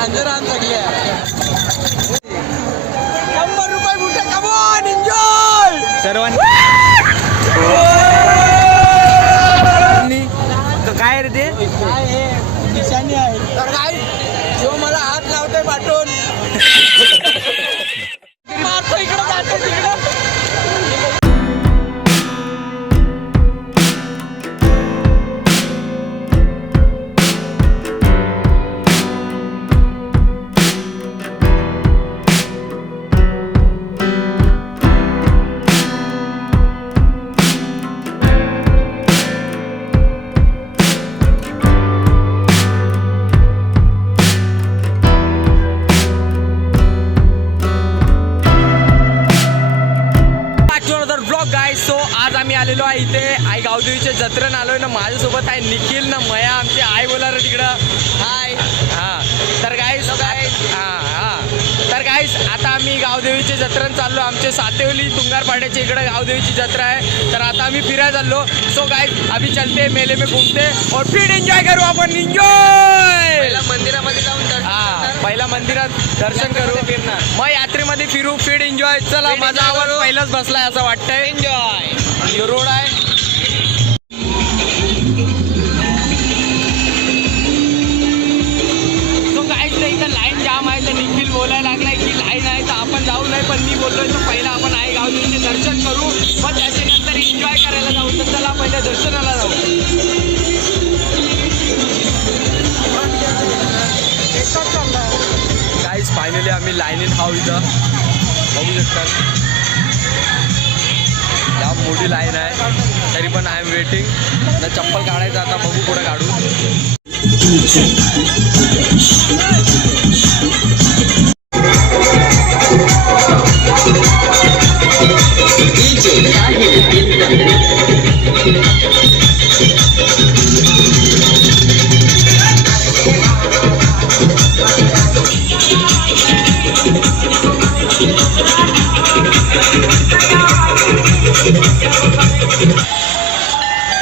रांजरान सगळ्या 100 रुपये मोठे कमॉन एन्जॉय सर्वांनी काय रे ते काय हे निशाणी आहे तर काय जो मला हात लावतोय पाठवून मारतो इकडे जातो तिकडे आलेलो आहे इथे आई गावदेवीच्या जत्रेन आलोय ना माझ्यासोबत आहे निखिल ना मया आमची आई बोला रे तिकडं हाय हां तर गाईस तर गाईस आता आम्ही गावदेवीच्या जत्रेन चाललो आमचे सातेवली तुंगारपाड्याच्या इकडे गावदेवीची जत्रा आहे तर आता आम्ही फिरायला चाललो सो गाईस अभी चलते मेले में घूमते और फिर एन्जॉय करू आपण एन्जॉय पहिला मंदिरामध्ये जाऊन पहिला मंदिरात दर्शन करू मग यात्रेमध्ये फिरू फिर एन्जॉय चला माझा आवाज पहिलाच बसलाय असं वाटतंय एन्जॉय रोड आहे तो गाईस इथं लाईन जाम आहे तर निखिल बोलायला लागलाय की लाईन आहे तर आपण जाऊ नाही पण मी बोललोय तर पहिला आपण आई गावदेवीचे दर्शन करू मग त्याच्यानंतर एन्जॉय करायला जाऊ तर चला पहिल्या दर्शनाला जाऊ गाईस फायनली आम्ही लाईनीत हाव इथं बघू शकता या मोठी लाईन आहे तरी पण आय एम वेटिंग ना चप्पल काढायचं आता बघू पुढे काढू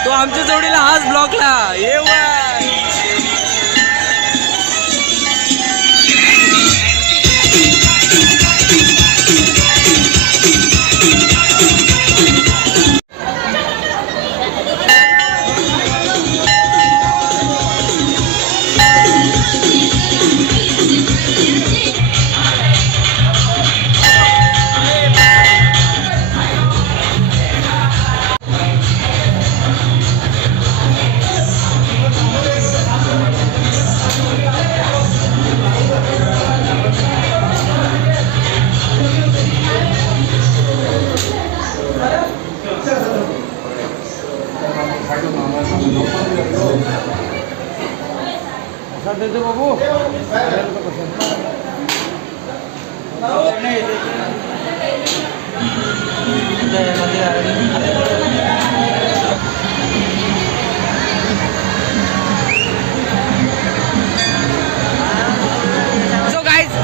तो आमच्या जोडीला हाच ब्लॉकला देतो बाबू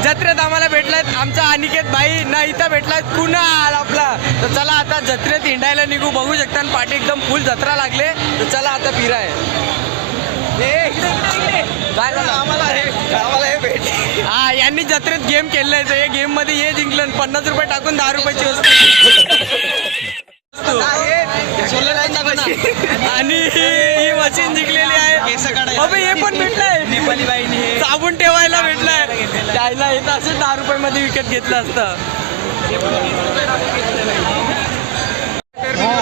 जत्रेत आम्हाला भेटलायत आमचा अनिकेत भाई ना इथं भेटलाय कुणाल आपला तर चला आता जत्रेत हिंडायला निघू बघू शकता पाठी एकदम फुल जत्रा लागले तर चला आता फिराय काय झालं आम्हाला हे भेट हा यांनी जत्रेत गेम केलेला आहे या गेम मध्ये हे जिंकलं 50 रुपये टाकून 10 रुपयाची वस्तू आणि ही मशीन जिंकलेली आहे अबे हे पण भेटलंय नेपाली बाईनी साबून ठेवायला भेटलाय त्याला येत असेल 10 रुपयामध्ये विकत घेतलं असतं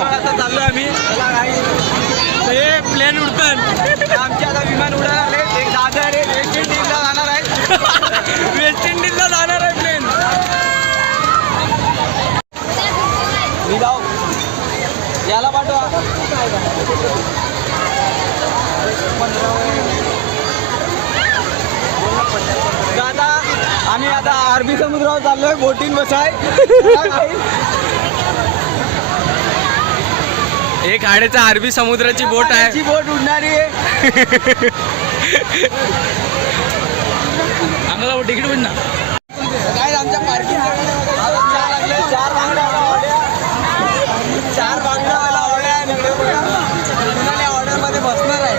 आता चाललो आम्ही हे प्लेन उडतात आमचे आता विमान उडायला लागले एक दादा रे वेस्ट इंडिजला जाणार आहे वेस्ट इंडिजला जाणार आहे प्लेन मी जाऊ याला पाठवा दादा आम्ही आता अरबी समुद्रावर चाललोय बोटीन बसाय एक हाडेचा अरबी समुद्राची बोट आहे बोट उडणारी आहे आम्हाला तिकीट पण ना काय आमच्या पार्किंग चार बांगड्या ऑर्डर मध्ये बसणार आहे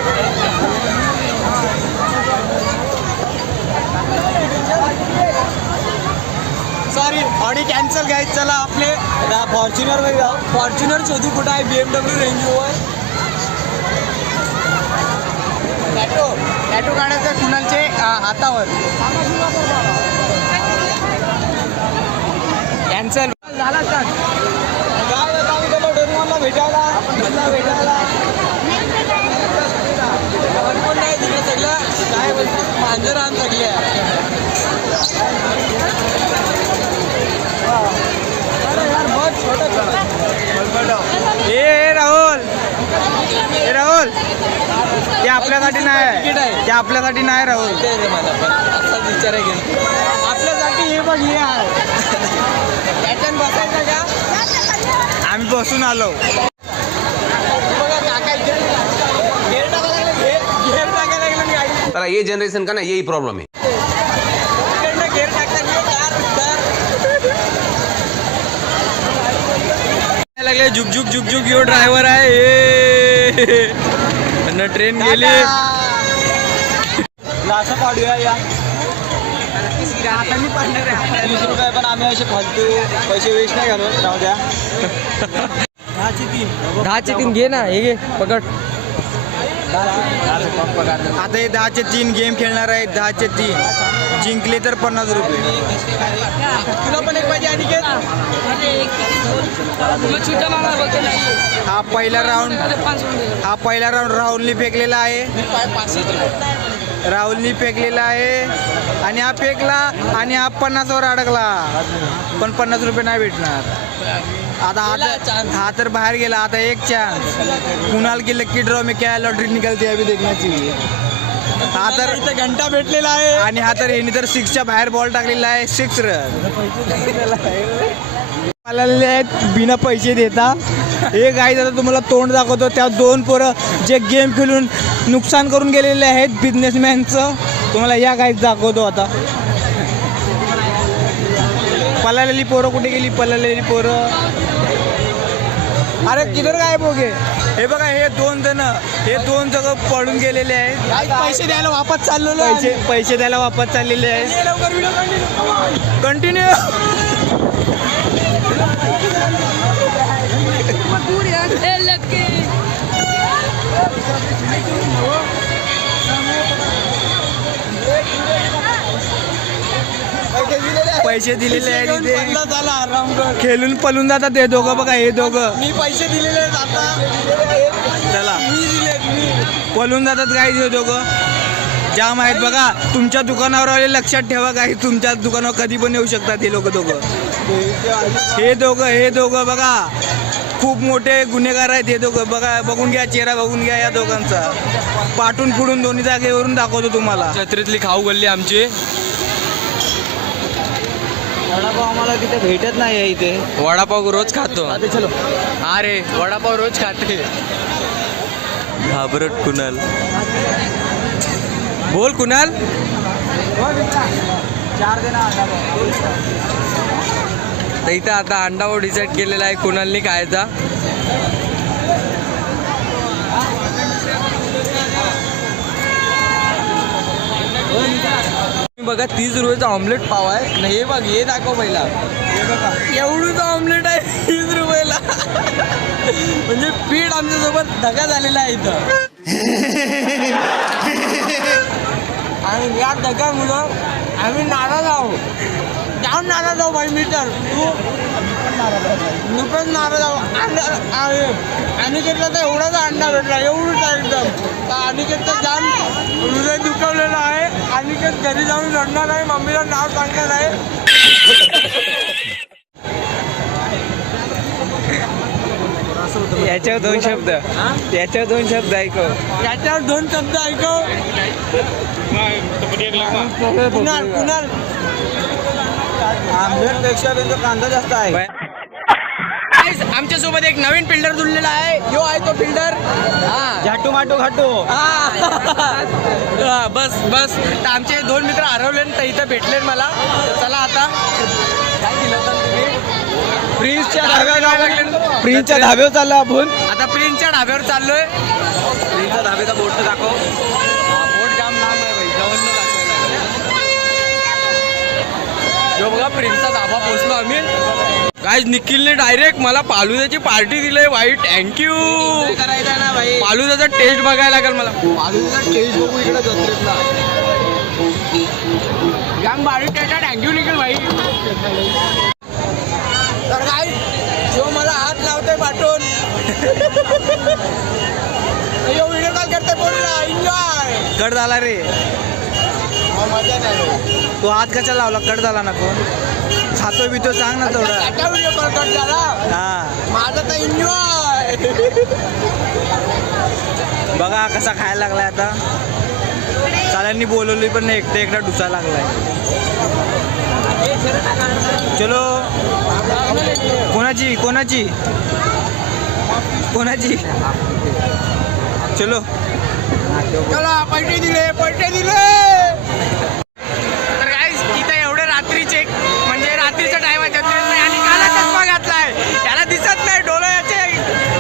ऑडी कॅन्सल घ्यायचं. चला आपले फॉर्च्युनर मध्ये जाऊ. फॉर्च्युनर शोधू कुठं आहे. BMW रेंज रोवर टॅटू काढायचं कुणालचे हातावर. कॅन्सल झाला सर. डोरेमॉनला भेटायला कोण नाही तिकडे सगळं काय बोलतो मांजर आण सगळे. राहुल ते आपल्यासाठी नाही, ते आपल्यासाठी नाही राहुल. मला पण असाच विचार आहे की आपल्यासाठी हे बघ हे आहे. त्याच्यानं बसायचं का. आम्ही बसून आलो. बघा काका गेअर टाकायला लागलं गाडी. तर ये जनरेशन का ना यही प्रॉब्लम है. गेअर टाकता लागले झुक झुक झुक झुक. यो ड्रायव्हर आहे ट्रेन गेली. असं पाडूया या. आता मी पाडणार आहे 20 रुपये पण आम्ही असे फालतू पैसे वेस्ट नाही घालून राहू द्या. 10चे 3 घे ना. हे घे पकड. आता हे 10चे 3 गेम खेळणार आहे. 10चे 3 जिंकले तर 50 रुपये. तुला पण एक पाहिजे. आणि हा पहिला राऊंड राहुलनी फेकलेला आहे. आणि हा फेकला आणि हा 50वर अडकला. पण 50 रुपये नाही भेटणार. आता हा तर बाहेर गेला. आता एक चान्स. कुणाल की लकी ड्रॉ में क्या लॉटरी निकलती है अभी देखना चाहिए. हा तर घंटा भेटलेला आहे. आणि हा तर ह्यानी तर 6च्या बाहेर बॉल टाकलेला आहे. 6 रन. मला बिना पैसे देता. हे गाईज आता तुम्हाला तोंड दाखवतो. त्या 2 पोरं जे गेम खेळून नुकसान करून गेलेले आहेत बिझनेसमॅनचं. तुम्हाला या गाईज दाखवतो आता. पळालेली पोरं कुठे गेली. पळालेली पोरं. अरे किधर काय बोगे. हे बघा हे 2 जण जग पळून गेलेले आहेत. पैसे द्यायला वापस चाललेलो. पैसे द्यायला वापस चाललेले आहेत. कंटिन्यू. पैसे दिलेले आहेत इथे. खेळून पळून जातात हे दोघं. बघा हे दोघं. मी पैसे दिलेले आहेत आता. चला पळून जातात काही हे दोघं. जाम आहेत बघा. तुमच्या दुकानावर आले लक्षात ठेवा. काही तुमच्या दुकानावर कधी पण येऊ शकतात हे लोक दोघं. हे दोघं बघा खूप मोठे गुन्हेगार आहेत हे दोघं. बघा बघून घ्या चेहरा बघून घ्या या दोघांचा. पाठून फुडून दोन्ही जागेवरून दाखवतो तुम्हाला. जत्रेतली खाऊ गल्ली आमची. वडापाव आम्हाला तिथे भेटत नाही आहे इथे. वडापाव रोज खातो. चलो. अरे वडापाव रोज खाते. घाबरट कुणाल. बोल कुणाल. 4 देना. तर इथं आता अंडावर डिसाईड केलेला आहे कुणालनी खायचा. बघा 30 रुपयाचा ऑमलेट पाव आहे. हे बघ हे दाखव पहिला. हे बघा एवढंच ऑमलेट आहे 30 रुपयाला. म्हणजे पीठ आमच्यासोबत दगा झालेला आहे इथं. आणि या दगामुळं आम्ही नाराज आहोत. जाऊन नाराज आहो भाई. मी तर मी पण नाराज आहो. अनिकेतला तर एवढाच अंडा भेटला. एवढंच एकदम. तर अनिकेतचं जाम हृदय दुखवलेलं आहे. अनिकेत घरी जाऊन लढणार आहे. मम्मीला नाव सांगणार आहे. याच्यावर 2 शब्द ऐकव. याच्यावर 2 शब्द ऐकव. कुणाल आंबेडपेक्षा त्यांचा कांदा जास्त आहे. आमच्या सोबत एक नवीन फिल्डर जुळलेला आहे. यो आहे तो फिल्डर. झाटू माटू घाटू. बस तर आमचे 2 मित्र हरवले तर इथं भेटले मला. चला आता काय दिलं होतं तुम्ही. प्रिन्सच्या ढाब्यावर चाललो आपण. आता प्रिन्सच्या ढाब्यावर चाललोय. प्रिन्सच्या ढाब्याचा बोर्ड दाखव. बोट जाम लांब आहे भाई. जवळ दाखवायला. जो बघा प्रिन्सचा धाबा पोचलो आम्ही. गाईज निखिलने डायरेक्ट मला फालुद्याची पार्टी दिली. वाईट थँक्यू. करायचा ना भाई, फालुद्याचा टेस्ट बघायला लागेल मला. टेस्ट बघू इकडे जत्रेतला. जाम भारी टेस्ट आहे. थँक्यू निखिल भाई. तर काय जो मला हात लावतोय पाठवून व्हिडिओ कॉल करते बोलला एन्जॉय. कट झाला रे. मजा नाही. तो हात कशा लावला? कट झाला ना फोन. खातो बितो सांग ना थोडं. व्हिडिओ कॉल कट झाला. हा माझा तर एन्जॉय. बघा कसा खायला लागलाय आता. साल्यांनी बोलवली पण नाही, एकटा डुसा लागलाय. चलो. कोणाची कोणाची कोणाची चलो. चला पैसे दिले पैसे दिले. तर गाईज इथे एवढे रात्रीचे म्हणजे रात्रीचा टाइम आहे नाही आणि काला चष्मा घातलाय. याला दिसत नाही डोळे याचे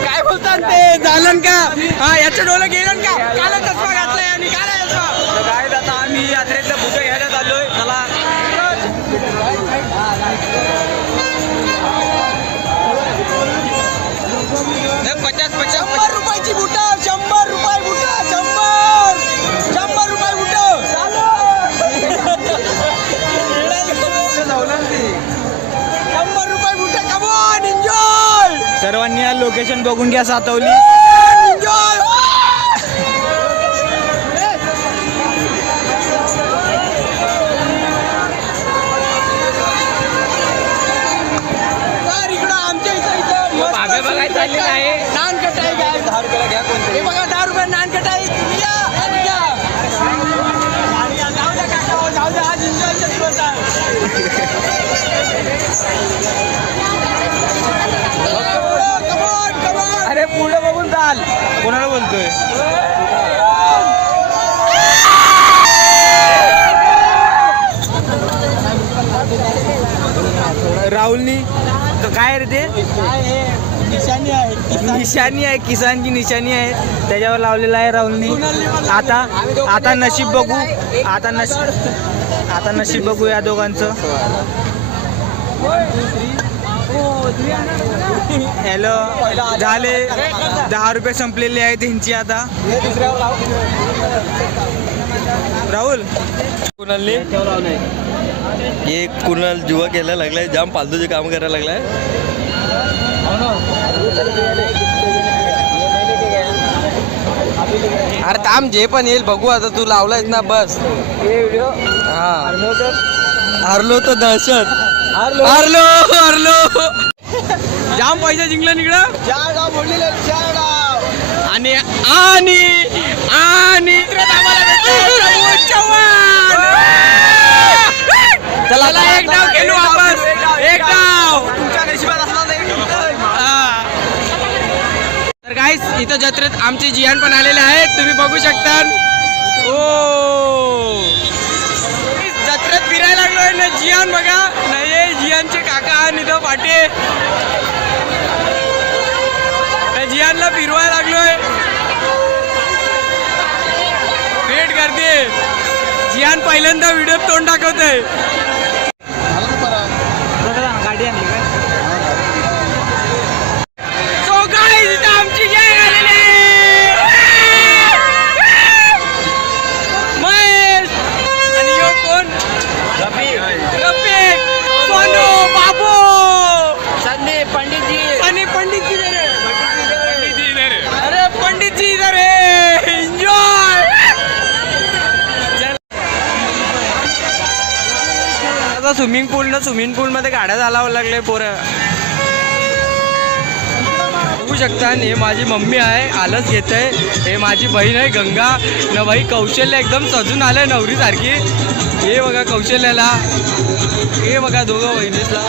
काय बोलतात ते झालं का? हा याचे डोळे गेलं का? काला चष्मा घातलाय आणि काला चष्मा. काय आता आम्ही यात्रेतलं बुटं घ्यायला चाललोय. चला. 100 रुपयाची बुटं. 100 रुपये बुटं. 100 रुपये बुटं. 100 रुपये बुटं. Come on enjoy. सर्वांनी या लोकेशन बघून घ्या. सातवली एन्जॉय. बघायचं आहे. नान कटाई काय 10 रुपयाला घ्या. कोणते हे बघा 10 रुपये नान कटाई. जाऊ द्या आज एन्जॉयचा दिवस आहे. अरे पुढे बघून चाल. कोणाला बोलतोय? राहुलनी तर काय रे ते निशाणी आहे. किसानची निशाणी आहे त्याच्यावर लावलेला आहे राहुलनी. आता नशीब बघू. आता नशीब बघू या दोघांचं. हॅलो. झाले 10 रुपये संपलेले आहेत त्यांची आता. राहुल कुणालनी ये कुणाल जुवा केला लागलाय. जाम फालतूचे काम करायला लागलाय. अरे थांब जे पण येईल बघू. आता तू लावलायस ना बस. हा हारलो तर दहशत. हरलो जाम पैसा जिंकला निघलं. आणि आणि आणि चला एक डाव खेळू वापस. एक डाव. तर गाईस इथं जत्रेत आमचे जियान पण आलेले आहेत. तुम्ही बघू शकता. ओ जत्रेत फिरायला लागलोय ना जियान. बघा नाही जियानचे काका निधव पाटे. जियानला फिरवायला लागलोय. वेट करते. जियान पहिल्यांदा व्हिडिओ तोंड दाखवतोय. गाडी आणली काय? So guys, इथं आमची गँग आलेली आहे. महेश आणि यो कोण? रफिक, सोनू, बाबू, संदीप पंडितजी. आणि पंडितजी इधर है. अरे पंडितजी इधर है. एन्जॉय. आता स्विमिंग पूल मध्ये गाड्या चालावं लागले पोरं. बघू शकता. हे माझी मम्मी आहे आलच घेत आहे. हे माझी बहीण आहे गंगा न भाई. कौशल्य एकदम सजून आलंय नवरीसारखी. हे बघा कौशल्याला. हे बघा दोघं बहिणीसला.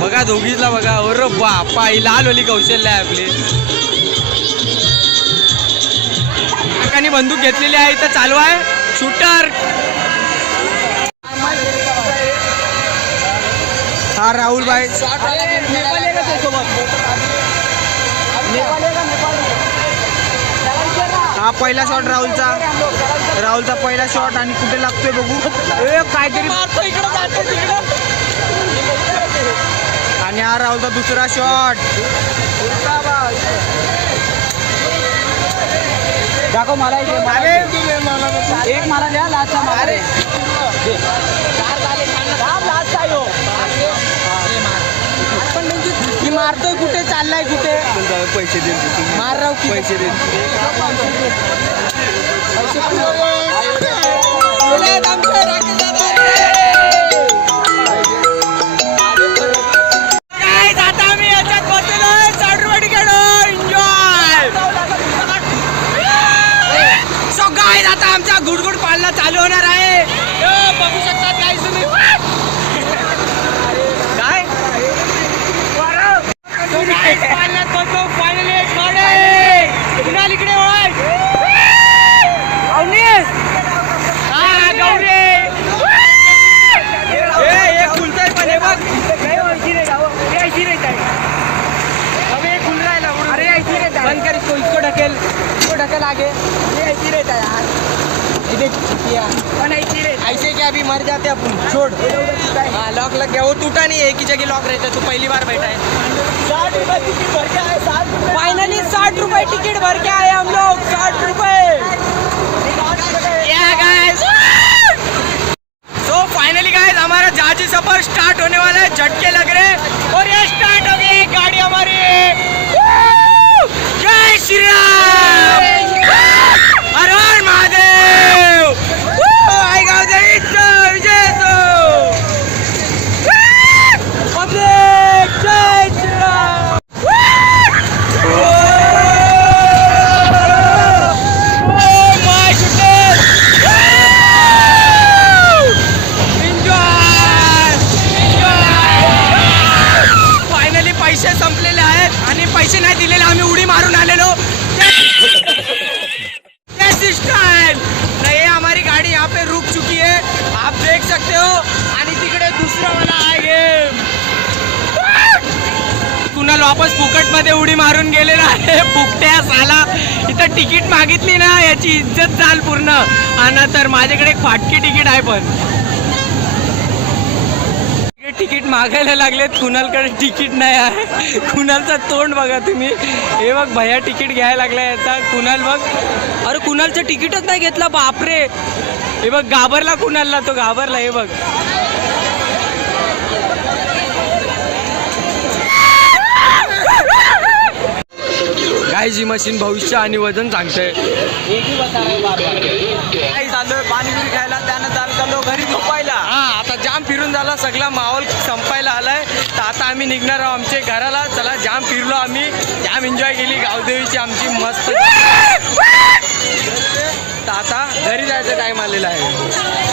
बघा दोघीसला बघा. अरे बापा ही लाल ओली कौशल्य आहे आपली. काकांनी बंदूक घेतलेली आहे. तर चालू आहे शूटर. हा राहुल भाई. हा पहिला शॉट राहुलचा पहिला शॉट. आणि कुठे लागतोय बघू. काहीतरी आणि हा राहुलचा दुसरा शॉट. दाखव मला एक मला द्या लास्टचा मी मारतोय कुठे चाललाय कुठे पैसे दे मार राव पैसे दे आता आम्ही याच्यात बसलेलोय 60 रुपये तिकीट एन्जॉय. सो गाईज आता आमचा गुडगुड पाळणा चालू होणार आहे. बघू शकतात गाईज तुम्ही काय पाळण्यात बसलो फायनली. कुणाल इकडे होय अवनीश हा गौरी हे खुलतंय पण हे बघ बंद कर इसको ढकेल आगे ऐसे क्या अभी मर जाते अपन छोड़. हाँ लॉक लग गया वो टूटा नहीं है एक ही जगह लॉक रहता है. तू पहली बार बैठा है. 60 रुपए टिकट भर के आए. फाइनली 60 रुपए टिकट भर के आए हम लोग. 60 रुपए. सो फाइनली गाइस हमारा जहाजी सफर स्टार्ट होने वाला है. झटके लग रहे हैं और ये स्टार्ट हो गई गाड़ी हमारी. जय श्री राम हर हर महादेव. आई गाव जय विजय पब्लिक जय श्री राम. माय गुडनेस फायनली पैसे संपलेले आहेत आणि पैसे नाही दिलेले आम्ही उडी मारून आलेलो. नहीं हमारी गाड़ी यहाँ पे रुक चुकी है आप देख सकते हो. आणि तिकडे दुसरा वाला आहे कुणाल वापस फुकट मध्ये उडी मारून गेलेला आहे. फुकट्या साला इथं तिकीट मागितली ना याची इज्जत झाल पूर्ण. आणि तर माझ्याकडे एक फाटकी तिकीट आहे पण तिकीट मागायला लागलेत. कुणालकडे तिकीट नाही आहे. कुणालचं तोंड बघा तुम्ही. हे बघ भैया तिकीट घ्यायला लागला याचा. कुणाल बघ अरे कुणालचं तिकीटच नाही घेतला बापरे. हे बघ घाबरला कुणालला. तो घाबरला. हे बघ गाईज ही मशीन भविष्य आणि वजन सांगते. चाललोय पाणीपुरी खायला त्यानंतर आम्ही चाललो घरी झोपायला. हा आता जाम फिरून झाला सगळा माहोल संपायला आलाय. तर आता आम्ही निघणार आहोत आमच्या घराला. चला जाम फिरलो आम्ही. जाम एन्जॉय केली गावदेवीची आमची मस्त.